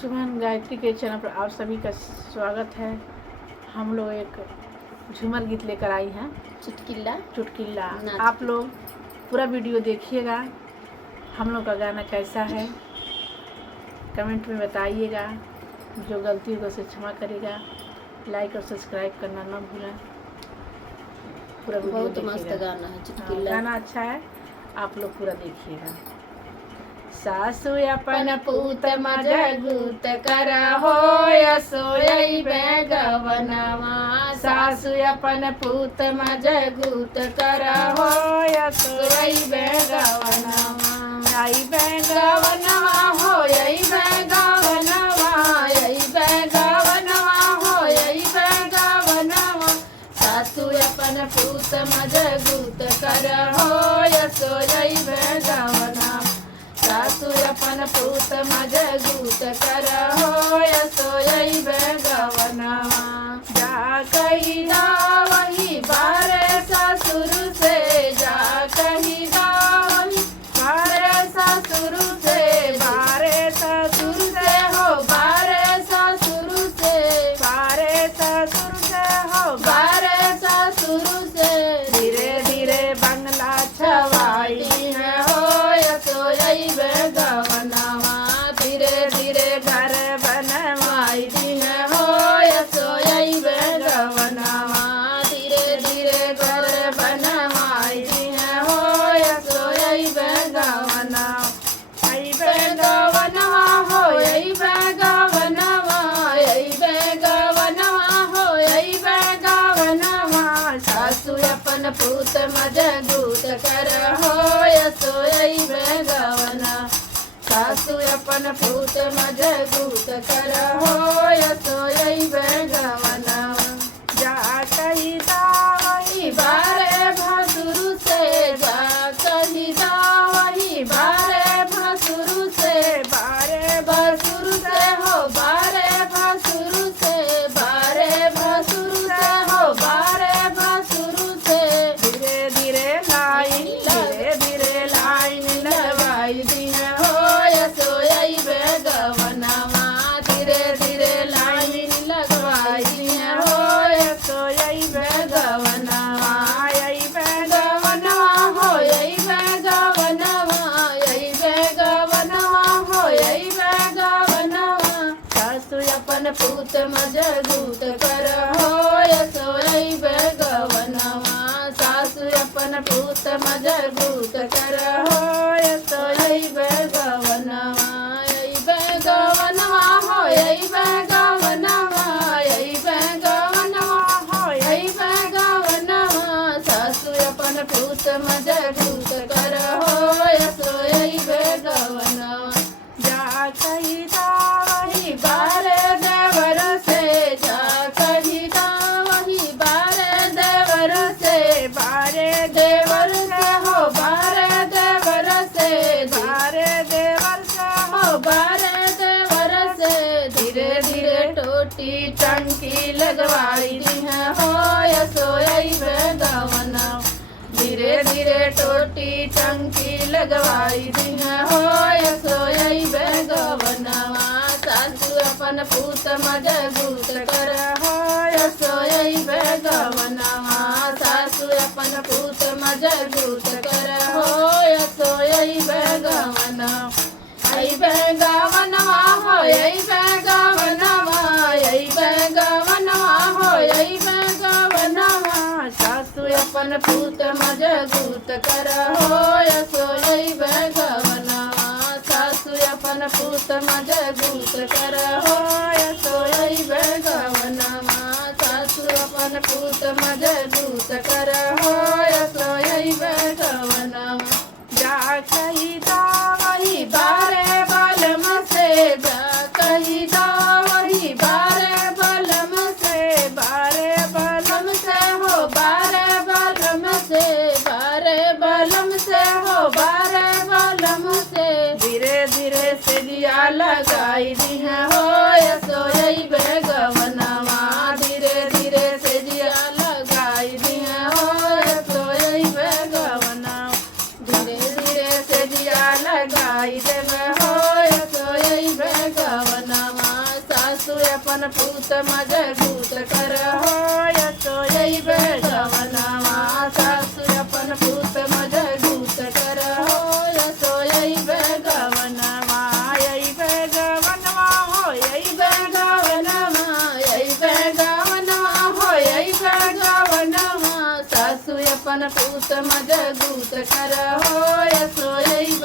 सुमन गायत्री के चैनल पर आप सभी का स्वागत है। हम लोग एक झूमर गीत लेकर आई हैं, चुटकिला। आप लोग पूरा वीडियो देखिएगा। हम लोग का गाना कैसा है कमेंट में बताइएगा। जो गलती होगा उसे क्षमा करेगा। लाइक और सब्सक्राइब करना ना भूलें। पूरा वीडियो बहुत मस्त गाना है चुटकिला। गाना अच्छा है, आप लोग पूरा देखिएगा। सासु अपन पूत मजगूत करा हो सोई बेगवनवा। सासु अपन पूत मजगूत करा हो सोई बेगवनवा। आई बेगवनवा हो यही बेगवनवा, यही बेगवनवा हो यही बेगवनवा। सासु अपन पूत मजगूत करा हो सोई बेगवनवा। सासु अपन पूत मजगूत करा हो सोई बेगवनवा। जा कही दा वही बारे ससुर से, जा कही दा वही बारे ससुर से, बारे ससुर से हो बारे ससुर से, बारे ससुर से हो बारे ससुर से। धीरे धीरे बंगला छवाई है हो सोई बेगवनवा। धीरे धीरे घर बनवाई दी है हो सोई बेगवनवा। धीरे धीरे घर बनवाई दी है हो सोई बेगवनवा। यही बेगवनवा हो यही बेगवनवा, यही बेगवनवा हो यही बेगवनवा। सासु अपन पूत मजगूत कर हो सोई बेगवनवा। सासु अपन पूत मजगूत कर हो सोई बेगवनवा। जा कही दा वही बारे भसुर से, जा कही दा वही बारे भसुर से, बारे भसुर से हो बारे भसुर से, बारे भसुर से हो बारे भसुर से। धीरे धीरे लाइन, धीरे धीरे लाइन लगवाई दी है हो सोई बेगवनवा। धीरे धीरे लाइन लगवाई दी है हो सोई बेगवनवा। यही बेगवनवा हो यही बेगवनवा, यही बेगवनवा हो यही बेगवनवा। सासु अपन पूत मजगूत कर हो सोई बेगवनवा। सासु अपन पूत मजगूत कर हो सोई बेगवनवा। यही बेगवनवा हो यही बेगवनवा, यही बेगवनवा हो यही बेगवनवा। सासु अपन पूत मजगूत कर हो सोई बेगवनवा। जा कही दा वही बारे देवर से, जा कही दा वही बारे देवर से, बारे देवर से हो बारे देवर से, बारे देवर से हो बारे देवर से। धीरे धीरे टोटी टंकी लगवाई दी है हो सोई बेगवनवा। धीरे धीरे टोटी टंकी लगवाई दी है हो सोई बेगवनवा। सासु अपन पूत मजगूत कर हो सोई बेगवनवा। सासु अपन पूत मजगूत कर हो सोई बेगवनवा। यही बेगवनवा हो यही बेगवनवा, यही बेगवनवा हो यही बेगवनवा। सासु अपन पूत मजगूत कर हो सोई बेगवनवा। सासु अपन पूत मजगूत कर हो सोई बेगवनवा। सासु अपन पूत मजगूत कर हो सोई बेगवनवा। जा कही दा वही बारे बलम से, जा कही दा वही बारे बलम से, बारे बलम से हो बारे बलम से, बारे बलम से हो बारे बलम से। धीरे धीरे से दिया लगाई दी है हो सोई बेगवनवा। धीरे धीरे से दिया लगाई दी है हो सोई बेगवनवा। धीरे धीरे से दिया लगाई देव हो सोई बेगवनवा। अपन पूत मजबूत कर हो यसोई गवनवा सासु अपन पूत मजबूत कर हो यसोई गवनवा यही गवनवा हो यही गवनवा यही गवनवा हो यही गवनवा सासु अपन पूत मजबूत कर हो यसोई